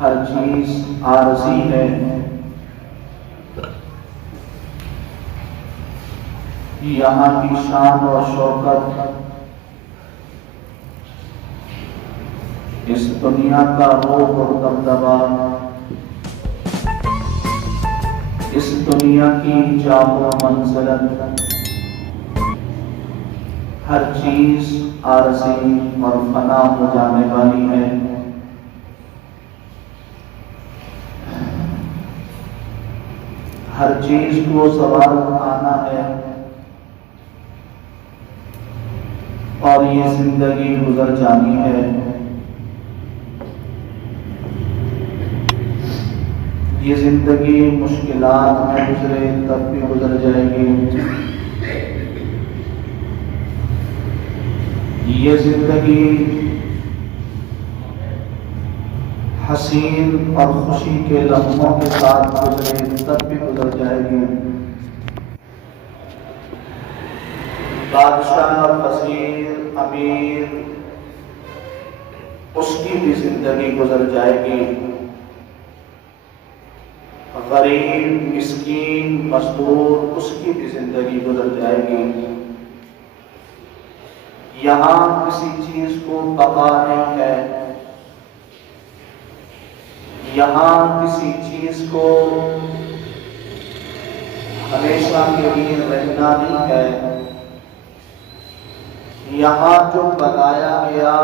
ہر چیز عارضی ہے، یہاں کی شان اور شوکت اس دنیا کا روح اور دبدبا، اس دنیا کی جاہ و منزلت، ہر چیز عارضی اور فنا ہو جانے والی ہے۔ ہر چیز کو زوال آنا ہے، اور یہ زندگی گزر جانی ہے۔ یہ زندگی مشکلات میں گزرے تب بھی گزر جائے گی، یہ زندگی حسین اور خوشی کے لمحوں کے ساتھ گزرے تب بھی گزر جائے گی۔ بادشاہ، وزیر، امیر، اس کی بھی زندگی گزر جائے گی۔ غریب، مسکین، مزدور، اس کی بھی زندگی گزر جائے گی۔ یہاں کسی چیز کو بقا نہیں ہے، یہاں کسی چیز کو ہمیشہ کے لیے رہنا نہیں ہے۔ یہاں جو بنایا گیا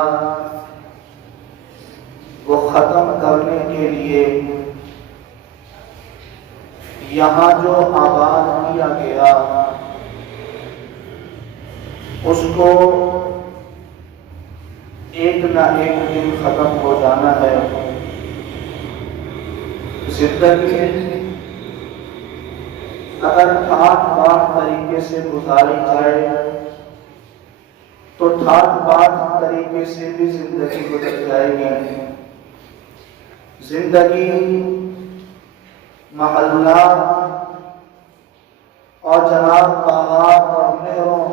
وہ ختم کرنے کے لیے، یہاں جو آباد کیا گیا اس کو ایک نہ ایک دن ختم ہو جانا ہے۔ زندگی اگر ٹھاٹ باٹ طریقے سے گزاری جائے تو ٹھاٹ باٹ طریقے سے بھی زندگی گزر جائے گی۔ زندگی محلات اور جناب باغات اور نہروں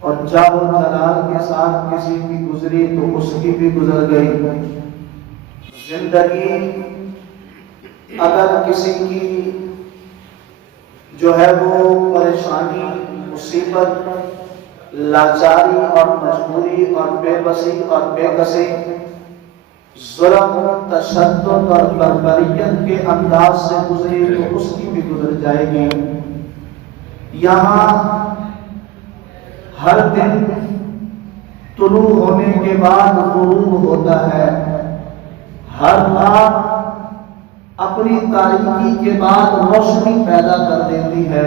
اور جاہ و جلال کے ساتھ کسی کی گزری تو اس کی بھی گزر گئی۔ زندگی اگر کسی کی جو ہے وہ پریشانی، مصیبت، لاچاری اور مجبوری اور بے بسی اور بے کسی، ظلم، تشدد اور بربریت کے انداز سے گزری تو اس کی بھی گزر جائے گی۔ یہاں ہر دن طلوع ہونے کے بعد غروب ہوتا ہے، ہر رات اپنی تاریکی کے بعد روشنی پیدا کر دیتی ہے۔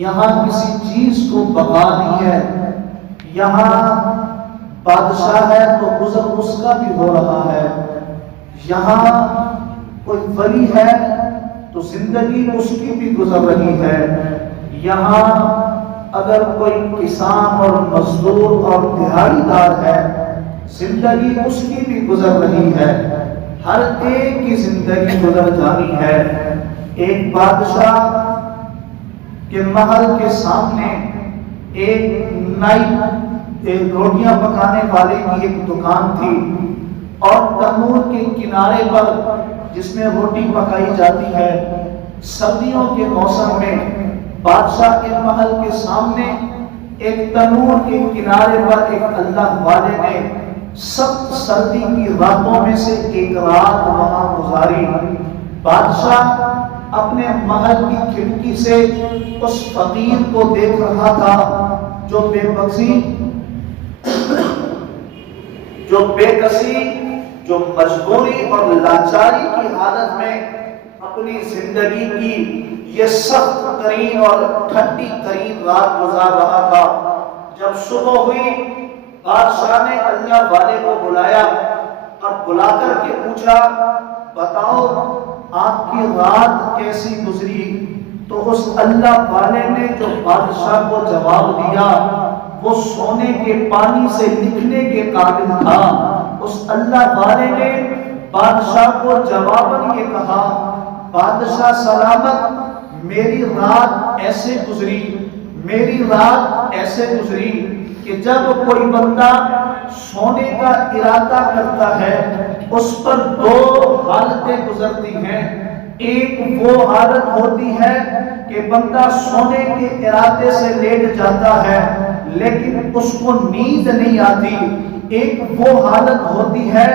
یہاں کسی چیز کو بقا نہیں ہے، یہاں بادشاہ ہے تو گزر اس کا بھی ہو رہا ہے، یہاں کوئی ولی ہے تو زندگی اس کی بھی گزر رہی ہے، یہاں اگر کوئی کسان اور مزدور اور دیہاڑی دار ہے زندگی اس کی بھی گزر رہی ہے۔ ہر ایک کی زندگی گزر جانی ہے۔ ایک بادشاہ کے محل کے سامنے ایک نائی روٹیاں پکانے والے کی ایک دکان تھی، اور تنور کے کنارے پر جس میں روٹی پکائی جاتی ہے، سردیوں کے موسم میں بادشاہ کے محل کے سامنے ایک تنور کے کنارے پر ایک اللہ والے نے سخت سردی کی راتوں میں سے ایک رات وہاں گزاری۔ بادشاہ اپنے محل کی کھڑکی سے اس فقیر کو دیکھ رہا تھا جو بے کسی، جو مجبوری اور لاچاری کی حالت میں اپنی زندگی کی یہ سخت ترین اور ٹھنڈی ترین رات گزار رہا تھا۔ جب صبح ہوئی بادشاہ نے اللہ والے کو بلایا اور بلا کر کے پوچھا، بتاؤ آپ کی رات کیسی گزری؟ تو اس اللہ والے نے جو بادشاہ کو جواب دیا وہ سونے کے پانی سے لکھنے کے قابل تھا۔ اس اللہ والے نے بادشاہ کو جواباً یہ کہا، بادشاہ سلامت، میری رات ایسے گزری، میری رات ایسے گزری کہ جب کوئی بندہ سونے کا ارادہ کرتا ہے اس پر دو حالتیں گزرتی ہیں۔ ایک وہ حالت ہوتی ہے کہ بندہ سونے کے ارادے سے لیٹ جاتا ہے لیکن اس کو نیند نہیں آتی۔ ایک وہ حالت ہوتی ہے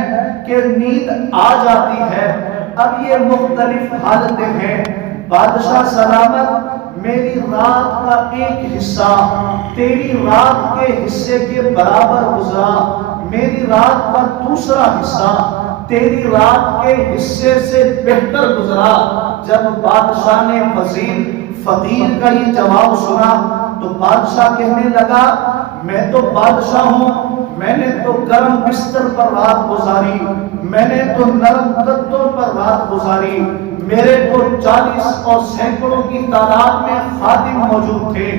کہ نیند آ جاتی ہے۔ اب یہ مختلف حالتیں ہیں۔ بادشاہ سلامت، میری رات کا ایک حصہ تیری رات کے حصے کے برابر گزرا، میری رات کا دوسرا حصہ تیری رات کے حصے سے بہتر گزرا۔ جب بادشاہ نے وزیر فقیر کا یہ جواب سنا تو بادشاہ کہنے لگا میں تو بادشاہ ہوں، میں نے تو گرم بستر پر رات گزاری، میں نے تو نرم گدوں پر رات گزاری، میرے تو 40 اور سینکڑوں کی تعداد میں خادم موجود تھے،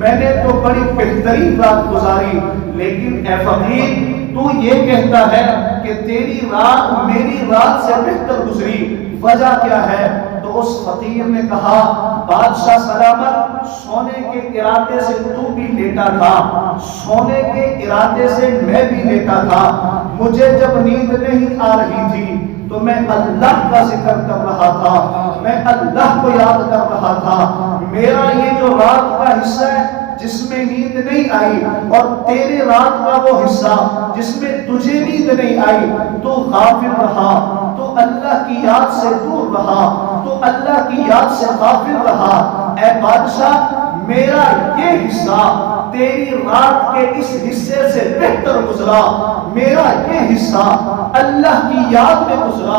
میں نے تو بڑی بہترین رات گزاری، لیکن اے فقیر تو یہ کہتا ہے کہ تیری رات میری رات سے بہتر گزری، وجہ کیا ہے؟ تو اس فقیر نے کہا بادشاہ سلامت، سونے کے ارادے سے تو بھی لیٹا تھا، سونے کے ارادے سے میں بھی لیٹا تھا، مجھے جب نیند نہیں آ رہی تھی تو میں اللہ کا ذکر کر رہا تھا، میں اللہ کو یاد کر رہا تھا۔ میرا یہ جو رات کا حصہ ہے جس میں نیند نہیں آئی اور تیرے رات کا وہ حصہ جس میں تجھے نیند نہیں آئی، تو غافل رہا، تو اللہ کی یاد سے دور رہا، تو اللہ کی یاد سے غافل رہا۔ اے بادشاہ، میرا یہ حصہ تیری رات کے اس حصے سے بہتر گزرا، میرا یہ حصہ اللہ کی یاد میں گزرا،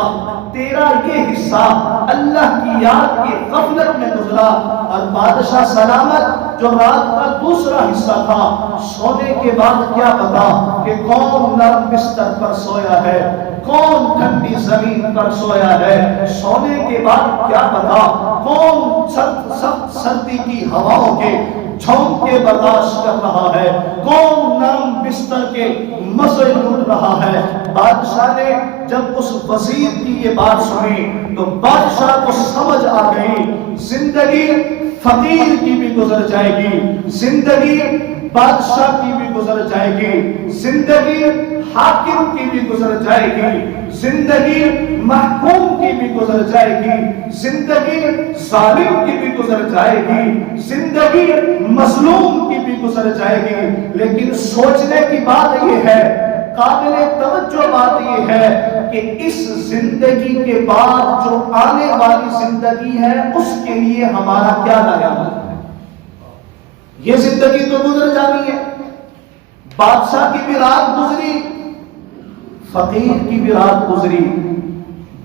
تیرا یہ حصہ اللہ کی یاد کی غفلت میں گزرا۔ اور بادشاہ سلامت جو رات کا دوسرا حصہ تھا، سونے کے بعد کیا پتا کہ کون نرم بستر پر سویا ہے، کون ٹھنڈی زمین پر سویا ہے، سونے کے بعد کیا پتا کون سخت سردی کی ہواؤں کے جھونکے برداشت کر رہا ہے، کون نرم بستر کے مزے لوٹ رہا ہے۔ بادشاہ نے جب اس وزیر کی یہ بات سنی تو بادشاہ کو سمجھ آ گئی زندگی فقیر کی بھی گزر جائے گی، زندگی بادشاہ کی بھی گزر جائے گی، زندگی حاکم کی بھی گزر جائے گی، زندگی محکوم کی بھی گزر جائے گی، زندگی ظالم کی بھی گزر جائے گی، زندگی مظلوم کی بھی گزر جائے گی۔ لیکن سوچنے کی بات یہ ہے، قابل توجہ بات یہ ہے کہ اس زندگی کے بعد جو آنے والی زندگی ہے اس کے لیے ہمارا کیا نیا ہے؟ یہ زندگی تو گزر جانی ہے۔ بادشاہ کی بھی رات گزری، فقیر کی بھی رات گزری۔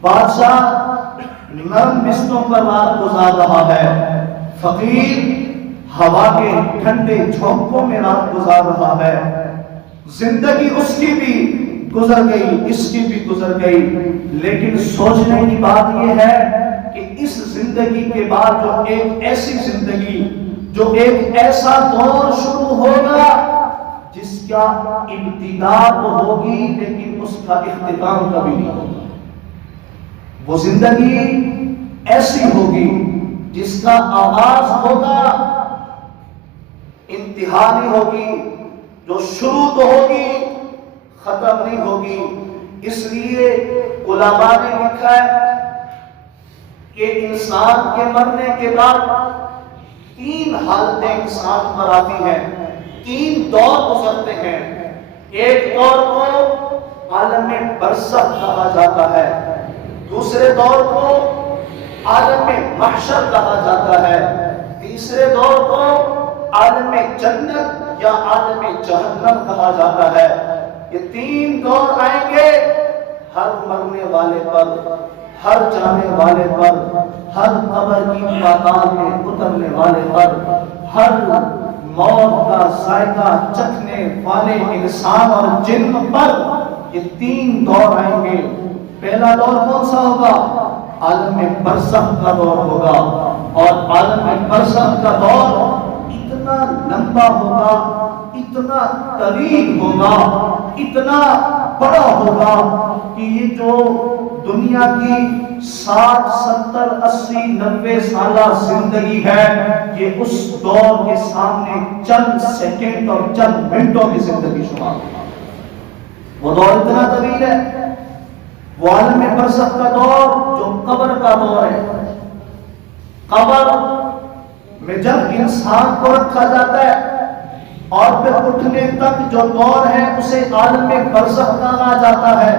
بادشاہ نرم بستروں پر رات گزار رہا ہے، فقیر ہوا کے ٹھنڈے جھونکوں میں رات گزار رہا ہے۔ زندگی اس کی بھی گزر گئی، اس کی بھی گزر گئی، لیکن سوچنے کی بات یہ ہے کہ اس زندگی کے بعد جو ایک ایسی زندگی، جو ایک ایسا دور شروع ہوگا جس کا ابتدا تو ہوگی لیکن اس کا اختتام کبھی نہیں ہوگا۔ وہ زندگی ایسی ہوگی جس کا آغاز ہوگا، انتہا نہیں ہوگی، جو شروع تو ہوگی ختم نہیں ہوگی۔ اس لیے علماء نے لکھا ہے کہ انسان کے مرنے کے بعد 3 حالتیں انسان پر آتی ہیں، 3 دور گزرتے ہیں۔ ایک دور کو عالم برزخ کہا جاتا ہے، دوسرے دور کو عالم محشر کہا جاتا ہے، تیسرے دور کو عالم جنت یا عالم جہنم کہا جاتا ہے۔ یہ 3 دور آئیں گے ہر مرنے والے پر، ہر جانے والے پر، ہر قبر کی پاتال میں اترنے والے پر، ہر موت کا ذائقہ چکھنے والے انسان اور جن پر یہ 3 دور آئیں گے۔ پہلا دور کون سا ہوگا؟ عالم برزخ کا دور ہوگا، اور عالم برزخ کا دور اتنا لمبا ہوگا، اتنا طویل ہوگا، اتنا بڑا ہوگا کہ یہ جو دنیا کی 60 70 80 90 سالہ زندگی ہے، یہ اس دور کے سامنے چند سیکنڈ اور چند منٹوں کی زندگی شمار ہوگا۔ وہ دور اتنا طویل ہے، وہ عالم برزخ کا دور جو قبر کا دور ہے۔ قبر میں جب انسان کو رکھا جاتا ہے اور پھر اٹھنے تک جو دور ہے اسے عالم برزخ کہا جاتا ہے۔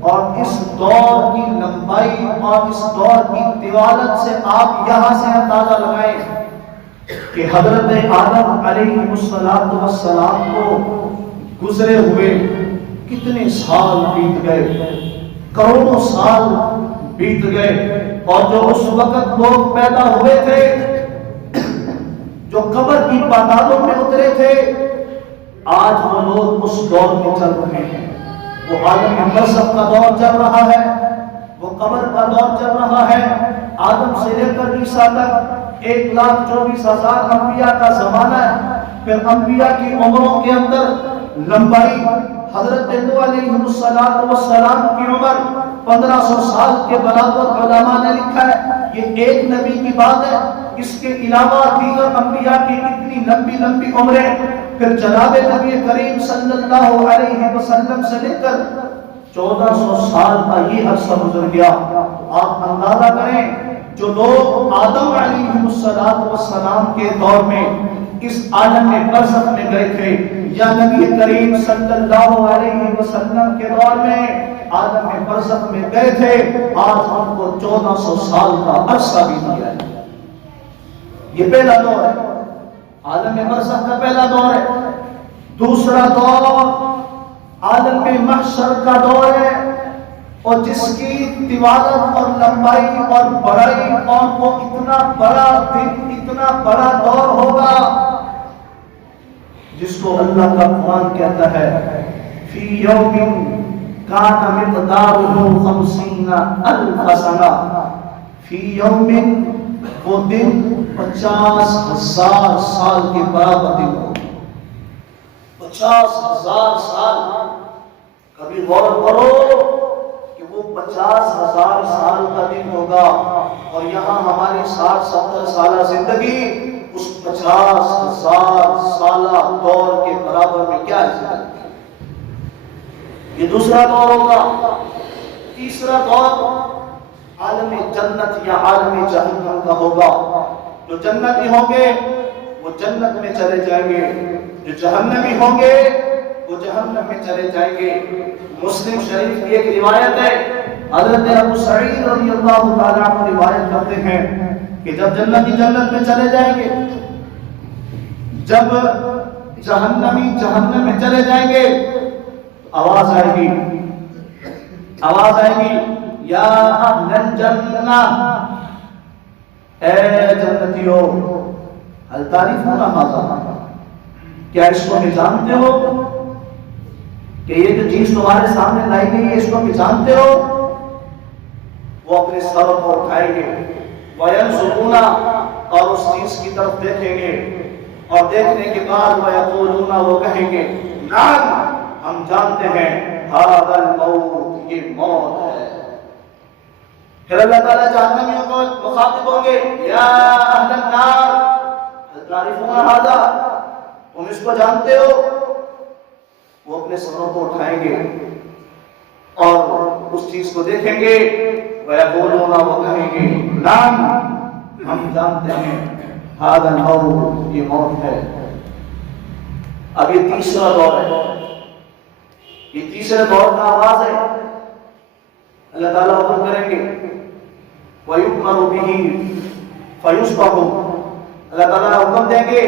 اور اس دور کی لمبائی اور اس دور کی طوالت سے آپ یہاں سے اندازہ لگائیں کہ حضرت آدم علیہ السلام کو گزرے ہوئے کتنے سال بیت گئے، کروڑوں سال بیت گئے، اور جو اس وقت لوگ پیدا ہوئے تھے، جو قبر کی پاتالوں میں اترے تھے، آج وہ لوگ اس دور میں چل رہے ہیں۔ وہ عالم برزخ کا دور چل رہا ہے، وہ قبر کا دور چل رہا ہے۔ آدم سے لے کر عیسیٰ تک 1,24,000 انبیاء کا زمانہ ہے۔ پھر انبیاء کی عمروں کے اندر لمبائی، حضرت نوح علیہ السلام کی عمر 1500 سال کے برابر علماء نے لکھا ہے۔ یہ ایک نبی کی بات ہے، اس کے علاوہ دیگر انبیاء کی اتنی لمبی لمبی عمریں۔ پھر جناب نبی کریم صلی اللہ علیہ وسلم سے لے کر 1400 سال کا یہ عرصہ گزر گیا۔ آپ اندازہ کریں، جو لوگ آدم علیہ السلام کے دور میں اس عالم برزخ میں گئے تھے، یا نبی کریم صلی اللہ علیہ وسلم کے دور میں عالم برزخ میں گئے تھے، آج ہم کو 1400 سال کا عرصہ بھی دیا ہے۔ یہ پہلا دور ہے، عالم برزخ کا پہلا دور ہے۔ دوسرا دور عالم محشر کا دور ہے، اور جس کی طوالت اور لمبائی اور بڑائی، اور وہ اتنا بڑا دن، اتنا بڑا دور ہوگا جس کو اللہ کا قرآن کہتا ہے فی یوم کان مقدارہ 50,000 سنہ۔ فی یوم، وہ دن 50,000 سال کے برابر دن ہو۔ 50,000 سال، کبھی غور کرو کہ وہ 50,000 سال کا دن ہوگا، اور یہاں ہماری 60-70 سالہ زندگی اس 50,000 سالہ دور کے برابر میں کیا ہے؟ یہ دوسرا دور ہوگا۔ تیسرا دور عالم جنت یا عالم جہنم کا ہوگا۔ جو جنتی ہوں گے وہ جنت میں چلے جائیں گے، جو جہنمی ہوں گے وہ جہنم میں چلے جائیں گے۔ مسلم شریف کی ایک روایت ہے، حضرت ابو سعید رضی اللہ تعالیٰ عنہ روایت کرتے ہیں کہ جب جنتی جنت میں چلے جائیں گے، جب جہنمی جہنم میں چلے جائیں گے، آواز آئے گی، آواز آئے گی، یا اہل الجنہ، اے جنتیو، حل تعریفون ھذا، کیا اس کو بھی جانتے ہو کہ یہ جو چیز تمہارے سامنے لائی گئی ہے اس کو بھی جانتے ہو؟ وہ اپنے سر کو اٹھائیں گے، وَيَنْظُرُونَ، اور اس چیز کی طرف دیکھیں گے، اور دیکھنے کے بعد وَيَقُولُونَ، وہ کہیں گے نعم، ہم جانتے ہیں، هَذَا الْمَوْتِ، یہ موت ہے۔ پھر اللہ تعالیٰ جہنمیوں کو مخاطب ہوں گے، یا اہل النار هل تعرفون هذا، تم اس کو جانتے ہو؟ وہ اپنے سروں کو اٹھائیں گے اور اس چیز کو دیکھیں گے، وَيَقُولُونَ، وہ کہیں گے نعم، ہم جانتے ہیں، هذا الموت، یہ موت ہے۔ اب یہ تیسرا دور ہے، یہ تیسرے دور کا آغاز ہے۔ اللہ تعالیٰ حکم کریں گے، وَيُؤْمَرُ بِهِ فَيُصْبَحُ، اللہ تعالیٰ حکم دیں گے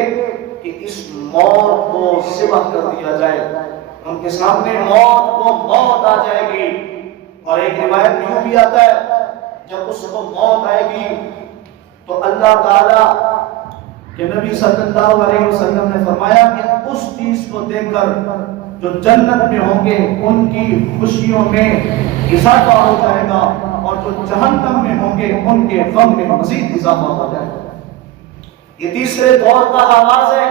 کہ اس موت کو ذبح کر دیا جائے۔ ان کے سامنے موت کو موت آ جائے گی، اور ایک روایت میں یوں بھی آتا ہے جب اس کو موت آئے گی تو اللہ تعالیٰ کہ نبی صلی اللہ علیہ وسلم نے فرمایا کہ اس چیز کو دیکھ کر جو جنت میں ہوں گے ان کی خوشیوں میں اضافہ ہو جائے گا، اور جو جہنم میں ہوں گے ان کے غم میں مزید اضافہ ہو جائے گا۔ یہ تیسرے دور کا آغاز ہے،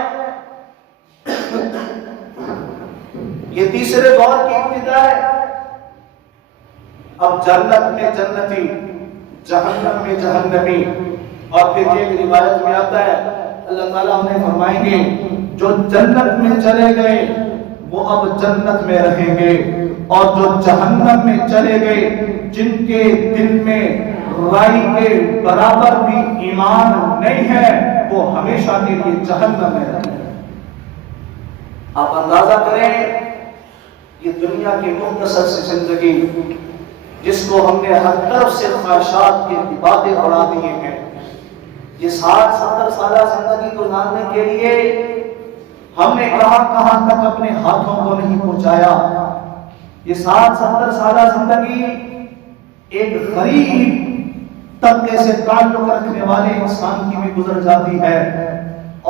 یہ تیسرے دور کی ابتدا ہے۔ اب جنت میں جنتی، جہنم میں جہنمی، اور پھر ایک روایت میں آتا ہے اللہ تعالیٰ انہیں فرمائیں گے جو جنت میں چلے گئے وہ اب جنت میں رہیں گے، اور جو جہنم میں چلے گئے جن کے دل میں رائی کے برابر بھی ایمان نہیں ہے وہ ہمیشہ کے لیے جہنم میں رہیں گے۔ آپ اندازہ کریں یہ دنیا کی مختصر سی زندگی جس کو ہم نے ہر طرف سے خواہشات کے باتیں اڑا دیے ہیں، یہ 60-70 سالہ زندگی گزارنے کے لیے ہم نے کہاں تک اپنے ہاتھوں کو نہیں پہنچایا۔ یہ 60-70 سالہ زندگی ایک غریب طبقے سے تعلق رکھنے والے انسان کی بھی گزر جاتی ہے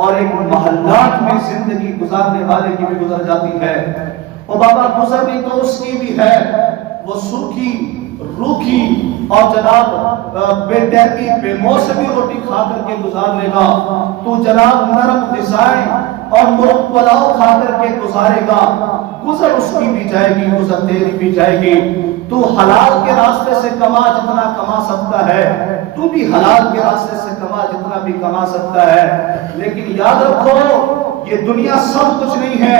اور ایک محلات میں زندگی گزارنے والے کی بھی گزر جاتی ہے۔ وہ بابا گزرنی تو اس کی بھی ہے، وہ سوکھی روکھی اور جناب بے ٹیپی بے موسمی روٹی کھا کر کے گزار لے گا، تو جناب نرم غذائیں اور مرغ پلاؤ کھا کر کے گزارے گا، گزر اس کی بھی جائے گی، گزر تیری بھی جائے گی۔ تو حلال کے راستے سے کما جتنا کما سکتا ہے، تو بھی حلال کے راستے سے کما جتنا بھی کما سکتا ہے، لیکن یاد رکھو یہ دنیا سب کچھ نہیں ہے۔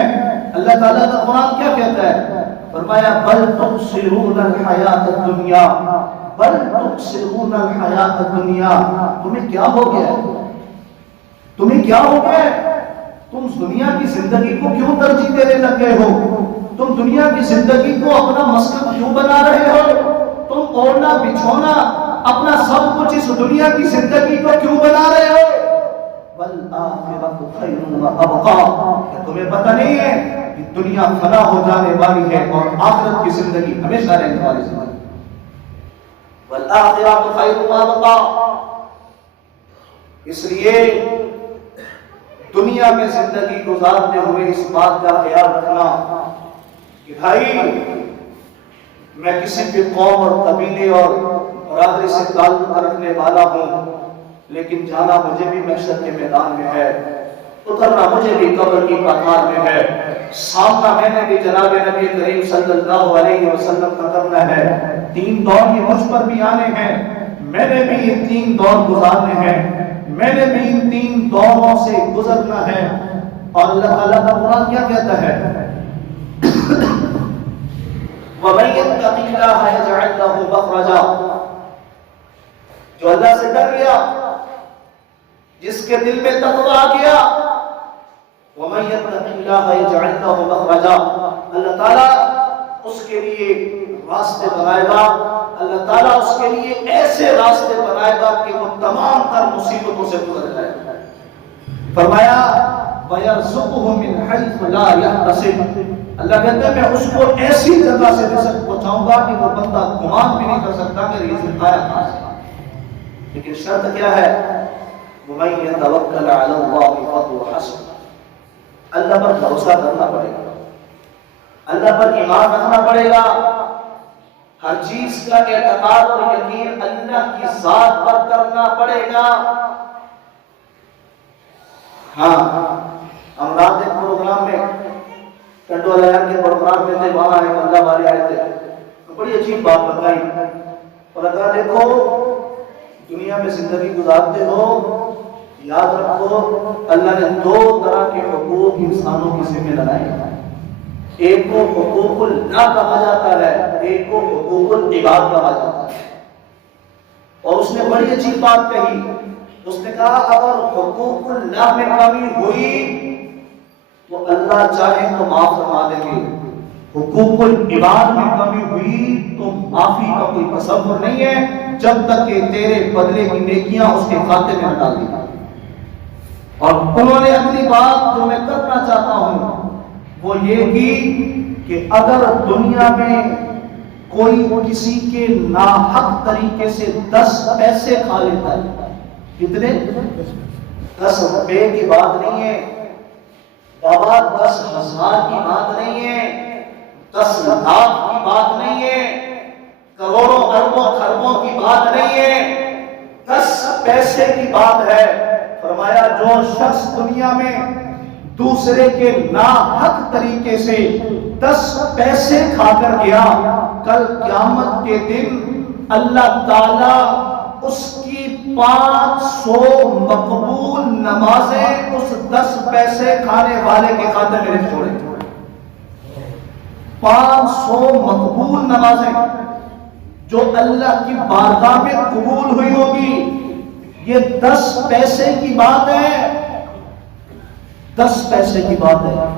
اللہ تعالیٰ کا قرآن کیا کہتا ہے؟ فرمایا بل تؤثرون الحیات الدنیا، بل تؤثرون الحیات الدنیا۔ تمہیں کیا ہو گیا؟ تمہیں کیا ہو گیا؟ تم دنیا کی زندگی کو کیوں ترجیح دینے لگ گئے ہو؟ تم دنیا کی زندگی کو اپنا مسکن کیوں بنا رہے ہو؟ تم اوڑھنا بچھونا اپنا سب کچھ اس دنیا کی زندگی کو کیوں بنا رہے ہو؟ والآخرۃ خیر وابقیٰ، تمہیں پتہ نہیں ہے کہ دنیا فنا ہو جانے والی ہے اور آخرت کی زندگی ہمیشہ رہنے والی زندگی۔ والآخرۃ خیر وابقیٰ، اس لیے دنیا میں زندگی گزارتے ہوئے اس بات کا خیال رکھنا کہ بھائی میں کسی بھی قوم اور قبیلے اور برادری سے تعلق رکھنے والا ہوں، لیکن جانا مجھے بھی محشر کے میدان میں ہے، اترنا مجھے بھی قبر کی پاتال میں ہے، سامنا میں نے بھی جناب نبی کریم صلی اللہ علیہ وسلم کا کرنا ہے۔ 3 دور یہ مجھ پر بھی آنے ہیں، میں نے بھی یہ 3 دور گزارنے ہیں، میں نے بھی ان 3 دوروں سے گزرنا ہے۔ اور اللہ تعالیٰ کا قرآن کیا کہتا ہے؟ وَمَن يَتَّقِ اللَّهَ يَجْعَل لَّهُ مَخْرَجًا، جو اللہ سے ڈر گیا، جس کے دل میں تقویٰ آ گیا، وَمَن يَتَّقِ اللَّهَ يَجْعَل لَّهُ مَخْرَجًا، اللہ تعالیٰ اس کے لیے راستے بنائے گا، اللہ تعالیٰ اس کے لیے ایسے راستے بنائے گا کہ وہ تمام تر مصیبتوں سے گزر جائے گا۔ فرمایا وَيَرْزُقْهُ مِنْ حَيْثُ لَا يَحْتَسِبُ، اللہ کہتے ہیں میں اس کو ایسی جگہ سے رزق پہنچاؤں گا کہ وہ بندہ گمان بھی نہیں کر سکتا کہ رزق آیا کہاں سے۔ لیکن شرط کیا ہے؟ وَمَن يَتَوَکَّلْ عَلَى اللَّهِ فَهُوَ حَسْبُهُ، اللہ پر بھروسہ کرنا پڑے گا، اللہ پر ایمان رکھنا پڑے گا، ہر چیز کا اعتقاد اور یقین اللہ کی ذات پر کرنا پڑے گا۔ ہاں ہم رات ایک پروگرام میں کنڈو علیہ کے پروگرام میں تھے، وہاں ایک اللہ والے آئے تھے، تو بڑی عجیب بات بتائی اور کہا دیکھو دنیا میں زندگی گزارتے ہو، یاد رکھو اللہ نے 2 طرح کے حقوق انسانوں کی ذمہ لگائے ہیں، ایک کو حقوق اللہ کہا جاتا ہے، ایک کو حقوق العباد کہا جاتا ہے۔ اور اس نے بڑی عجیب بات کہی، اس نے کہا اگر حقوق اللہ میں کمی ہوئی تو اللہ چاہے تو معاف فرما دیں گے، حقوق العباد میں کمی ہوئی تو معافی کا کوئی تصور نہیں ہے جب تک کہ تیرے بدلے کی نیکیاں اس کے کھاتے میں نہ ڈال دی۔ اور انہوں نے اگلی بات جو میں کرنا چاہتا ہوں وہ یہ کی کہ اگر دنیا میں کوئی کسی کے ناحق طریقے سے 10 پیسے کھا لیتا ہے، کتنے؟ 10 روپے کی بات نہیں ہے بابا، 10,000 کی بات نہیں ہے، 10 لاکھ کی بات نہیں ہے، کروڑوں اربوں خربوں کی بات نہیں ہے، 10 پیسے کی بات ہے۔ فرمایا جو شخص دنیا میں دوسرے کے ناحق طریقے سے 10 پیسے کھا کر گیا، کل قیامت کے دن اللہ تعالیٰ اس کی 500 مقبول نمازیں اس 10 پیسے کھانے والے کے کھاتے میں نہیں چھوڑے۔ 500 مقبول نمازیں جو اللہ کی بارگاہ میں قبول ہوئی ہوگی، یہ 10 پیسے کی بات ہے، 10 پیسے کی بات ہے۔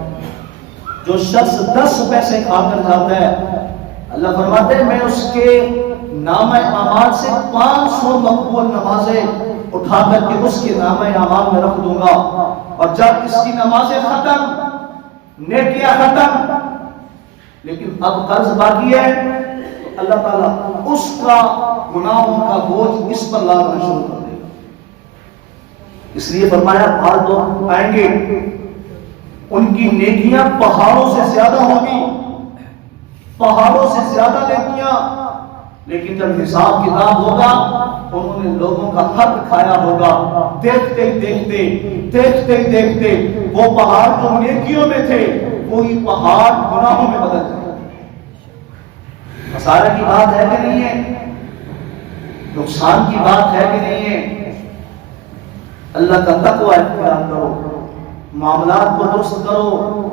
جو شخص 10 پیسے کھا کر جاتا ہے، اللہ فرماتے ہیں میں اس کے نامہ اعمال سے 500 مقبول نمازیں اٹھا کر کے اس کے نامہ اعمال میں رکھ دوں گا، اور جب اس کی نمازیں ختم، نیکیاں ختم، لیکن اب قرض باقی ہے، تو اللہ تعالیٰ اس کا گناہوں کا بوجھ اس پر لانا شروع کر دے گا۔ اس لیے فرمایا بھار دو آئیں گے، ان کی نیکیاں پہاڑوں سے زیادہ ہوگی، پہاڑوں سے زیادہ نیکیاں، لیکن جب حساب کتاب ہوگا انہوں نے لوگوں کا حق کھایا ہوگا۔ دیکھتے ہی دیکھتے وہ پہاڑ جو نیکیوں میں تھے وہی پہاڑ گناہوں میں بدل جائے۔ خسارے کی بات ہے کہ نہیں ہے؟ نقصان کی بات ہے کہ نہیں ہے؟ اللہ کا تقوی اختیار کرو، معاملات کو درست کرو،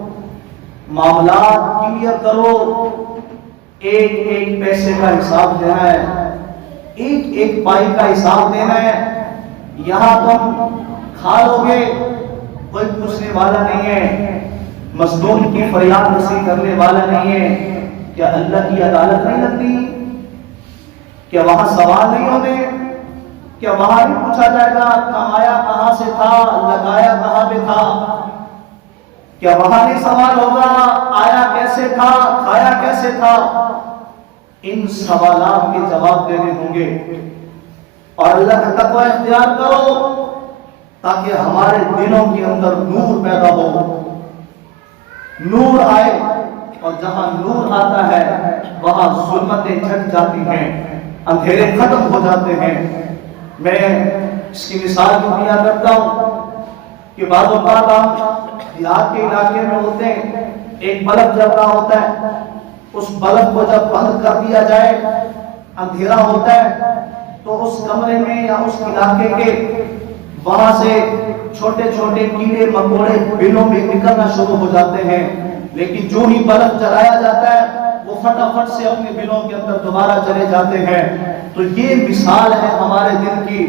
معاملات کلیئر کرو، ایک ایک پیسے کا حساب دینا ہے، ایک ایک پائی کا حساب دینا ہے۔ یہاں تم کھا لو گے، کوئی پوچھنے والا نہیں ہے، مظلوم کی فریاد رسی کرنے والا نہیں ہے۔ کیا اللہ کی عدالت نہیں لگتی؟ کیا وہاں سوال نہیں ہوتے؟ کیا وہاں بھی پوچھا جائے گا کمایا کہاں سے تھا، لگایا کہاں پہ تھا؟ کیا وہاں نہیں سوال ہوگا آیا کیسے تھا، کھایا کیسے تھا؟ ان سوالات کے جواب دینے ہوں گے، اور اللہ کا تقوی اختیار کرو تاکہ ہمارے دلوں کے اندر نور پیدا ہو، نور آئے، اور جہاں نور آتا ہے وہاں ظلمتیں جھٹ جاتی ہیں، اندھیرے ختم ہو جاتے ہیں۔ میں اس کی مثال بھی دیا کرتا ہوں کہ بعض اوقات ہم دیہات کے علاقے میں ہوتے ہیں، ایک بلب جل رہا ہوتا ہے، اس بلب کو جب بند کر دیا جائے، اندھیرا ہوتا ہے، تو اس کمرے میں یا اس علاقے کے وہاں سے چھوٹے چھوٹے کیڑے مکوڑے بلوں میں نکلنا شروع ہو جاتے ہیں، لیکن جو ہی بلب جلایا جاتا ہے وہ فٹافٹ سے اپنے بلوں کے اندر دوبارہ چلے جاتے ہیں۔ تو یہ مثال ہے ہمارے دل کی۔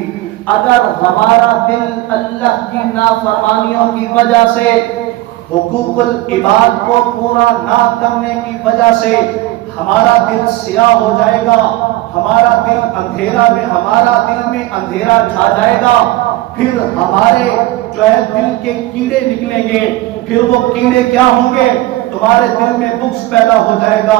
اگر ہمارا دل اللہ کی نافرمانیوں کی وجہ سے، حقوق العباد کو پورا نہ کرنے کی وجہ سے ہمارا دل سیاہ ہو جائے گا، ہمارا دل میں اندھیرا چھا جائے گا، پھر ہمارے جو ہے دل کے کیڑے نکلیں گے۔ پھر وہ کیڑے کیا ہوں گے؟ تمہارے دل میں بغض پیدا ہو جائے گا،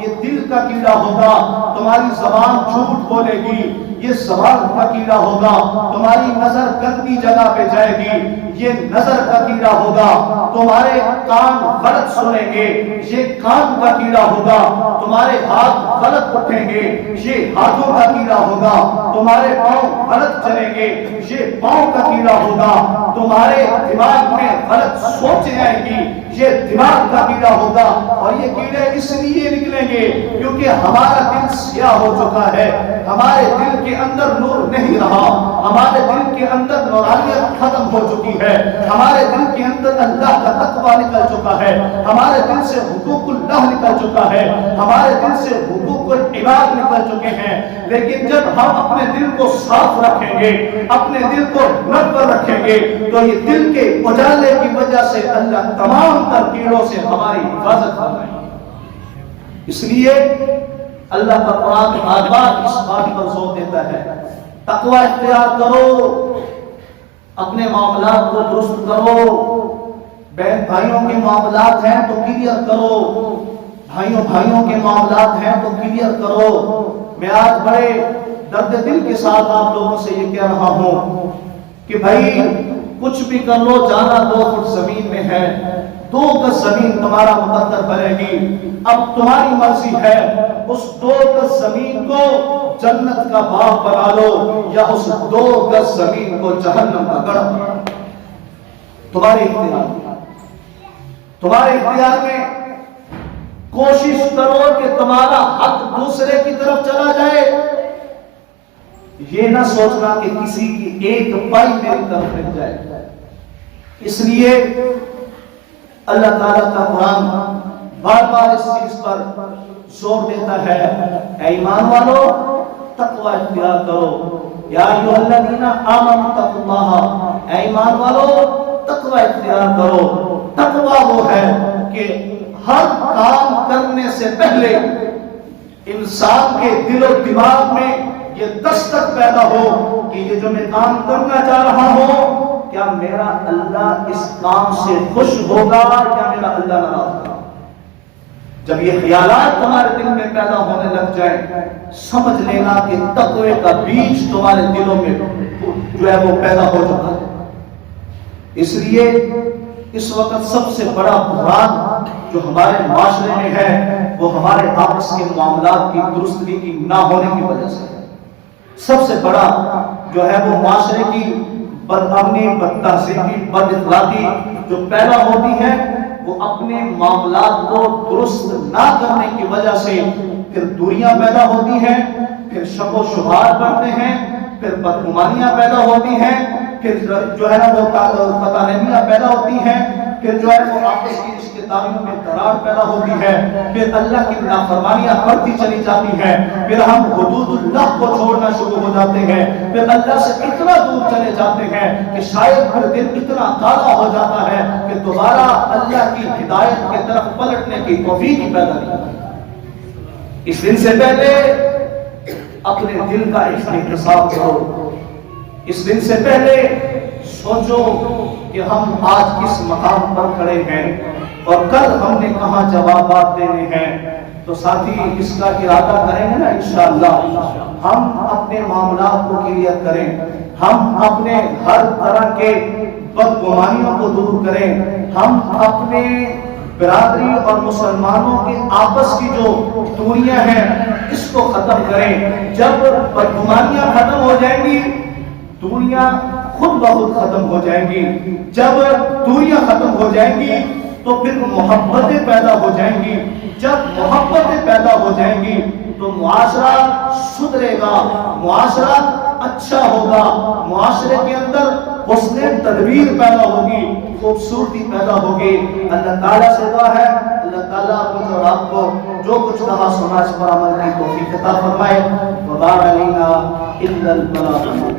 یہ دل کا کیڑا ہوگا۔ تمہاری زبان جھوٹ بولے گی، یہ زبان کا کیڑا ہوگا۔ تمہاری نظر گندی جگہ پہ جائے گی، یہ نظر کا کیڑا ہوگا۔ تمہارے کان غلط سنیں گے، یہ کان کا کیڑا ہوگا۔ تمہارے ہاتھ غلط اٹھیں گے، یہ ہاتھوں کا کیڑا ہوگا۔ تمہارے پاؤں غلط چلیں گے، یہ پاؤں کا کیڑا ہوگا۔ تمہارے دماغ میں غلط سوچیں آئیں گی، یہ دماغ کا کیڑا ہوگا۔ اور یہ کیڑے اس لیے نکلیں گے کیونکہ ہمارا دل سیاہ ہو چکا ہے، ہمارے دل کے اندر نور نہیں رہا، ہمارے دل کے اندر نورانیت ختم ہو چکی ہے، ہمارے دل کے اندر اللہ کا تقوی نکل چکا ہے، ہمارے دل سے حقوق اللہ نکل چکا ہے، ہمارے دل سے حقوق العباد نکل چکے ہیں۔ لیکن جب ہم اپنے دل کو صاف رکھیں گے، اپنے دل کو منور رکھیں گے، تو یہ دل کے اجالے کی وجہ سے اللہ تمام تر کیڑوں سے ہماری حفاظت فرمائے گا۔ اس لیے اللہ کا قرآن بار بار اس بات پر زور دیتا ہے، تقوی اختیار کرو، اپنے معاملات کو درست کرو، بہن بھائیوں کے معاملات ہیں تو کلیئر کرو، بھائیوں کے معاملات ہیں تو کلیئر کرو۔ میں آج بڑے درد دل کے ساتھ آپ لوگوں سے یہ کہہ رہا ہوں کہ بھائی کچھ بھی کر لو، جانا 2 فٹ زمین میں ہے، 2 گز زمین تمہارا مقدر بنے گی، اب تمہاری مرضی ہے اس 2 گز زمین کو جنت کا باغ بنا لو یا اس 2 گز زمین کو جہنم کا گڑھ بنا لو۔ تمہارے اختیار میں کوشش کرو کہ تمہارا حق دوسرے کی طرف چلا جائے، یہ نہ سوچنا کہ کسی کی ایک پائی میری طرف مل جائے۔ اس لیے اللہ تعالیٰ کا قرآن بار بار اس چیز پر زور دیتا ہے، اے ایمان والو تقوی اختیار کرو، یا ایھا الذین آمنوا اتقوا اللہ، اے ایمان والو تقوی اختیار کرو۔ تقوی وہ ہے کہ ہر کام کرنے سے پہلے انسان کے دل و دماغ میں یہ دستک پیدا ہو کہ یہ جو میں کام کرنا چاہ رہا ہوں، کیا میرا اللہ اس کام سے خوش ہوگا یا میرا اللہ ناراض ہوگا؟ جب یہ خیالات تمہارے دل میں پیدا ہونے لگ جائیں، سمجھ لینا کہ تقوی کا بیج تمہارے دلوں میں جو ہے وہ پیدا ہو چکا ہے۔ اس لیے اس وقت سب سے بڑا بحران جو ہمارے معاشرے میں ہے وہ ہمارے آپس کے معاملات کی درستگی کی نہ ہونے کی وجہ سے ہے۔ سب سے بڑا جو ہے وہ معاشرے کی بد امنی، بد تہذیبی، بد اخلاقی جو پیدا ہوتی ہے وہ اپنے معاملات کو درست نہ کرنے کی وجہ سے پھر دوریاں پیدا ہوتی ہیں، پھر شک و شبہات بڑھتے ہیں، پھر بدگمانیاں پیدا ہوتی ہیں، پھر جو ہے وہ پتہ نہمیاں پیدا ہوتی ہیں، پھر جو ہے وہ آپس کی رشتہ داریوں میں درار پیدا ہوتی ہے، پھر اللہ کی نافرمانیاں بڑھتی چلی جاتی ہیں، پھر ہم حدود اللہ کو چھوڑنا شروع ہو جاتے ہیں، پھر اللہ سے اتنا دور چلے جاتے ہیں کہ شاید پھر دل اتنا کالا ہو جاتا ہے کہ دوبارہ اللہ کی ہدایت کی طرف پلٹنے کی توفیق ہی پیدا نہیں ہوتی۔ اس دن سے پہلے اپنے دل کا احتساب کرو، اس دن سے پہلے سوچو کہ ہم آج کس مقام پر کھڑے ہیں اور کل ہم نے کہاں جوابات دینے ہیں۔ تو ساتھی اس کا ارادہ کریں گے نا انشاءاللہ، ہم اپنے معاملات کو کلیئر کریں، ہم اپنے ہر طرح کے بدگمانیوں کو دور کریں، ہم اپنے برادری اور مسلمانوں کے آپس کی جو دوریاں ہیں اس کو ختم کریں۔ جب بدگمانیاں ختم ہو جائیں گی، دوریاں خود بخود ختم ہو جائیں گی۔ جب دوریاں ختم ہو جائیں گی تو پھر محبتیں پیدا ہو جائیں گی۔ جب محبتیں پیدا ہو جائیں گی تو معاشرہ سدھرے گا، معاشرہ اچھا ہوگا، معاشرے کے اندر حسن تدبیر پیدا ہوگی، خوبصورتی پیدا ہوگی۔ اللہ تعالیٰ سے دعا ہے اللہ تعالیٰ مجھ اور آپ کو جو کچھ کہا سنا اس پر عمل کی توفیق عطا فرمائے۔ وَمَا عَلَيْنَا إِلَّا الْبَلَاغُ۔